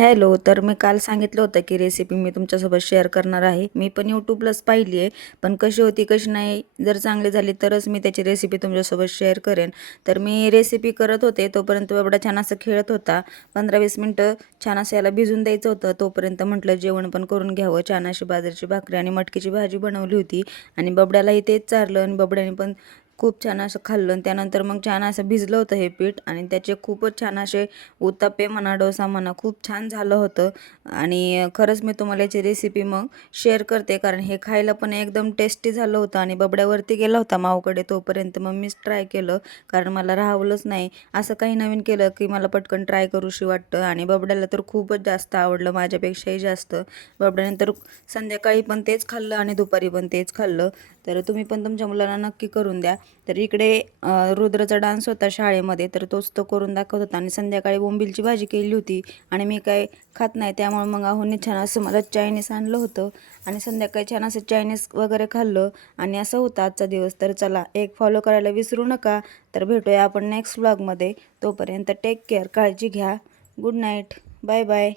Hello. तर मी काल सांगितलं होतं की रेसिपी मी तुमच्यासोबत शेअर करणार आहे. मी पण यूट्यूबलाच पाहिली आहे, पण कशी होती कशी नाही, जर चांगली झाली तरच मी त्याची रेसिपी तुमच्यासोबत शेअर करेन. तर मी रेसिपी करत होते तोपर्यंत एवढा छान असं खेळत होता. 15-20 मिनटं छान असं याला भिजून द्यायचं होतं. तोपर्यंत म्हटलं जेवण पण करून घ्यावं. छान अशी बाजरीची भाकरी आणि मटकीची भाजी बनवली होती आणि बबड्यालाही तेच चारलं आणि बबड्याने पण खूप छान असं खाल्लं आणि त्यानंतर मग छान असं भिजलं होतं हे पीठ आणि त्याचे खूपच छान असे उत्तप्पे म्हणा, डोसा म्हणा, खूप छान झालं होतं. आणि खरंच मी तुम्हाला याची रेसिपी मग शेअर करते, कारण हे खायला पण एकदम टेस्टी झालं होतं. आणि बबड्यावरती गेला होता मावकडे, तोपर्यंत मग मीच ट्राय केलं, कारण मला राहवलंच नाही. असं काही नवीन केलं की मला पटकन ट्राय करूशी वाटतं आणि बबड्याला तर खूपच जास्त आवडलं, माझ्यापेक्षाही जास्त. बबड्याने तर संध्याकाळी पण तेच खाल्लं आणि दुपारी पण तेच खाल्लं. तर तुम्ही पण तुमच्या मुलांना नक्की करून द्या. तर इकडे रुद्रचा डान्स होता शाळेमध्ये, तर तोच तो करून दाखवत होता. आणि संध्याकाळी बोंबीलची भाजी केली होती आणि मी काय खात नाही, त्यामुळे मग आहोने छान असं मला चायनीज आणलं होतं आणि संध्याकाळी छान असं चायनीज वगैरे खाल्लं. आणि असं होतं आजचा दिवस. तर चला, एक फॉलो करायला विसरू नका. तर भेटूया आपण नेक्स्ट व्लॉगमध्ये. तोपर्यंत टेक केअर, काळजी घ्या. Good night, bye bye.